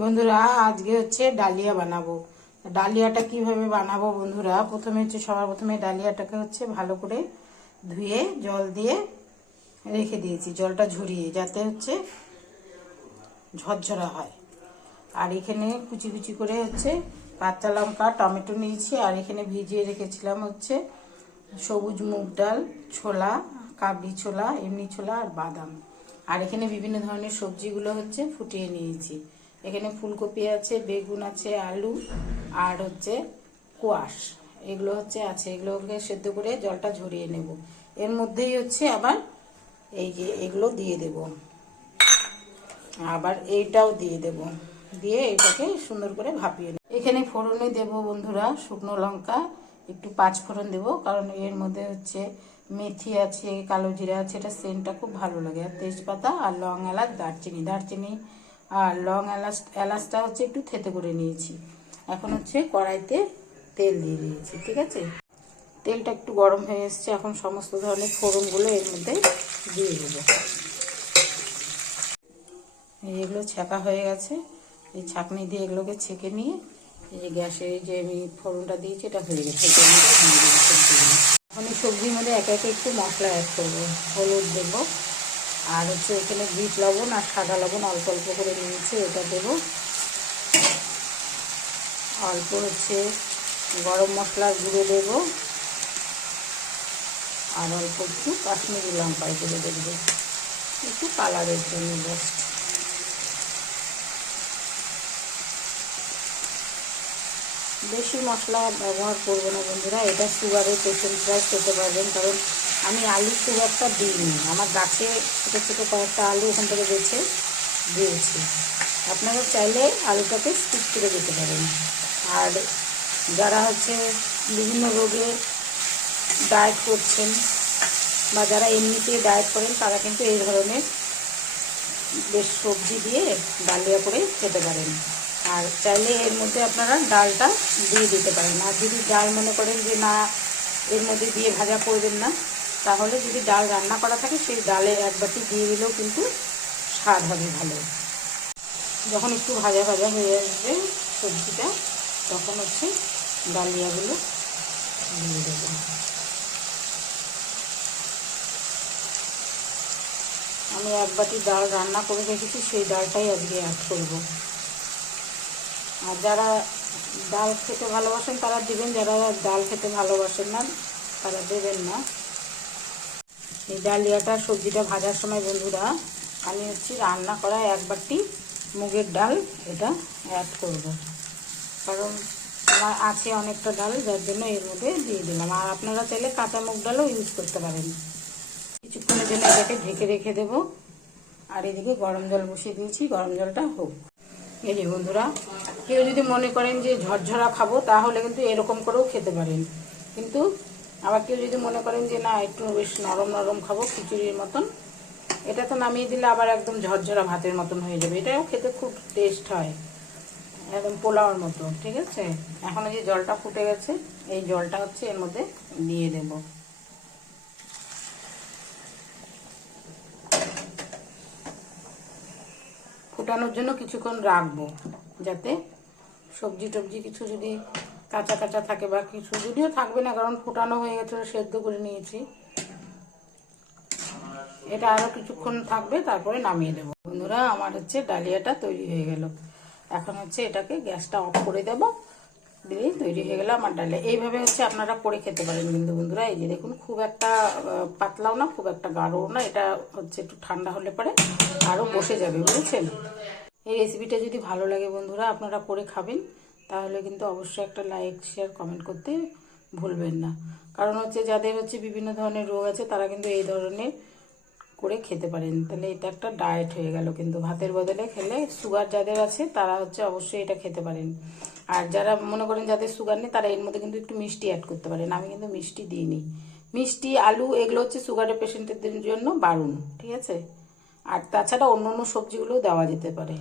বন্ধুরা আজকে হচ্ছে ডালিয়া বানাবো। ডালিয়াটা কিভাবে বানাবো বন্ধুরা, প্রথমে হচ্ছে সবার প্রথমে ডালিয়াটাকে হচ্ছে ভালো করে ধুয়ে জল দিয়ে রেখে দিয়েছি, জলটা ঝরিয়ে, যাতে হচ্ছে ঝরঝরা হয়। আর এখানে কুচি কুচি করে হচ্ছে কাঁচা লঙ্কা, টমেটো নিয়েছি। আর এখানে ভিজিয়ে রেখেছিলাম হচ্ছে সবুজ মুগ ডাল, ছোলা, কাবলি ছোলা, এমনি ছোলা আর বাদাম। আর এখানে বিভিন্ন ধরনের সবজিগুলো হচ্ছে ফুটিয়ে নিয়েছি। এখানে ফুলকপি আছে, বেগুন আছে, আলু আর হচ্ছে কোয়াশ, এগুলো হচ্ছে আছে। এগুলোকে সেদ্ধ করে জলটা ঝরিয়ে নেব। এর মধ্যেই হচ্ছে আবার এই যে এগুলো দিয়ে দেব, আবার এইটাও দিয়ে দেব, দিয়ে এটাকে সুন্দর করে ভাপিয়ে নেব। এখানে ফোড়নে দেব বন্ধুরা শুকনো লঙ্কা, একটু পাঁচ ফোড়ন দেবো, কারণ এর মধ্যে হচ্ছে মেথি আছে, কালো জিরা আছে, এটা সেন্টটা খুব ভালো লাগে। আর তেজপাতা আর লং, এলাচ, দারচিনি আর লং এলাচটা হচ্ছে একটু থেতে করে নিয়েছি। এখন হচ্ছে কড়াইতে তেল দিয়ে দিয়েছি, ঠিক আছে। তেলটা একটু গরম হয়ে এসছে, এখন সমস্ত ধরনের ফোড়নগুলো এর মধ্যে দিয়ে দেবো। এগুলো ছেঁকা হয়ে গেছে, এই ছাঁকনি দিয়ে এগুলোকে ছেঁকে নিয়ে এই যে গ্যাসে যে আমি ফোড়নটা দিয়েছি এটা হয়ে গেছে। এখন এই সবজির মধ্যে একে একে একটু মশলা অ্যাড করবো। হলুদ দেবো, আর হচ্ছে এখানে বিট লবণ আর সাদা লবণ অল্প অল্প করে নিয়েছি, এটা দেবো। অল্প হচ্ছে গরম মশলার গুঁড়ো দেবো, আর অল্প একটু কাশ্মীরি লঙ্কা গুঁড়ো দেবো, একটু কালারের জন্য জাস্ট। বেশি মশলা ব্যবহার করবো না বন্ধুরা, এটা সুগারের পেশেন্টরা খেতে পারবেন, কারণ আমি আলু সুগারটা দিইনি। আমার গাছে ছোটো ছোটো কয়েকটা আলু ওখান থেকে বেছে দিয়েছি। আপনারা চাইলে আলুটাকে স্কিপ করে দিতে পারেন। আর যারা হচ্ছে বিভিন্ন রোগে ডায়েট করছেন বা যারা এমনিতে ডায়েট করেন, তারা কিন্তু এই ধরনের বেশ সবজি দিয়ে ডালিয়া করে খেতে পারেন। আর চাইলে এর মধ্যে আপনারা ডালটা দিয়ে দিতে পারেন। আর যদি ডাল মনে করেন যে না এর মধ্যে দিয়ে ভাজা করবেন না, তাহলে যদি ডাল রান্না করা থাকে সেই ডালে এক বাটি দিয়ে দিলেও কিন্তু স্বাদ হবে ভালো। যখন একটু ভাজা ভাজা হয়ে আসবে সবজিটা, তখন হচ্ছে ডালিয়াগুলো দিয়ে দেবো। আমি এক বাটি ডাল রান্না করে রেখেছি, সেই ডালটাই আজকে অ্যাড করব। আর যারা ডাল খেতে ভালোবাসেন তারা দিবেন, যারা ডাল খেতে ভালোবাসেন না তারা দেবেন না। এই ডালিয়াটা সবজিটা ভাজার সময় বন্ধুরা আমি হচ্ছে রান্না করা এক বাটি মুগের ডাল এটা অ্যাড করব, কারণ আমার আছে অনেকটা ডাল, যার জন্য এর মধ্যে দিয়ে দিলাম। আর আপনারা চাইলে কাঁচা মুগ ডালও ইউজ করতে পারেন। কিছুক্ষণের জন্য এটাকে ঢেকে রেখে দেব। আর এদিকে গরম জল বসিয়ে দিয়েছি, গরম জলটা হোক। এই যে বন্ধুরা, কেউ যদি মনে করেন যে ঝরঝরা খাবো, তাহলে কিন্তু এরকম করেও খেতে পারেন। কিন্তু আবার কেউ যদি মনে করেন যে না একটু বেশ নরম নরম খাবো খিচুড়ির মতন, এটা তো নামিয়ে দিলে আবার একদম ঝরঝরা ভাতের মতন হয়ে যাবে। এটাও খেতে খুব টেস্ট হয়, একদম পোলাওর মতো, ঠিক আছে। এখন এই যে জলটা ফুটে গেছে, এই জলটা হচ্ছে এর মধ্যে দিয়ে দেব। ফুটানোর জন্য কিছুক্ষণ রাখবো, যাতে সবজি টবজি কিছু যদি কাঁচা কাঁচা থাকে বা কিছু, যদিও থাকবে না কারণ ফুটানো হয়ে গেছে, সেদ্ধ করে নিয়েছি। এটা আরও কিছুক্ষণ থাকবে, তারপরে নামিয়ে দেবো। বন্ধুরা আমার হচ্ছে ডালিয়াটা তৈরি হয়ে গেল। এখন হচ্ছে এটাকে গ্যাসটা অফ করে দেবো, দিলেই তৈরি হয়ে গেল আমার ডালিয়া। এইভাবে হচ্ছে আপনারা করে খেতে পারেন কিন্তু বন্ধুরা। এই যে দেখুন, খুব একটা পাতলাও না, খুব একটা গাঢ়ও না। এটা হচ্ছে একটু ঠান্ডা হলে পরে আরও বসে যাবে, বুঝেছেন। এই রেসিপিটা যদি ভালো লাগে বন্ধুরা, আপনারা করে খাবেন, তাহলে কিন্তু অবশ্যই একটা লাইক, শেয়ার, কমেন্ট করতে ভুলবেন না। কারণ হচ্ছে যাদের হচ্ছে বিভিন্ন ধরনের রোগ আছে, তারা কিন্তু এই ধরনের করে খেতে পারেন। তাহলে এটা একটা ডায়েট হয়ে গেল, কিন্তু ভাতের বদলে খেলে। সুগার যাদের আছে তারা হচ্ছে অবশ্যই এটা খেতে পারেন। আর যারা মনে করেন যাদের সুগার নেই, তারা এর মধ্যে কিন্তু একটু মিষ্টি অ্যাড করতে পারেন। আমি কিন্তু মিষ্টি দিইনি। মিষ্টি, আলু এগুলো হচ্ছে সুগারের পেশেন্টদের জন্য বারণ, ঠিক আছে। আর তাছাড়া অন্য অন্য সবজিগুলোও দেওয়া যেতে পারে।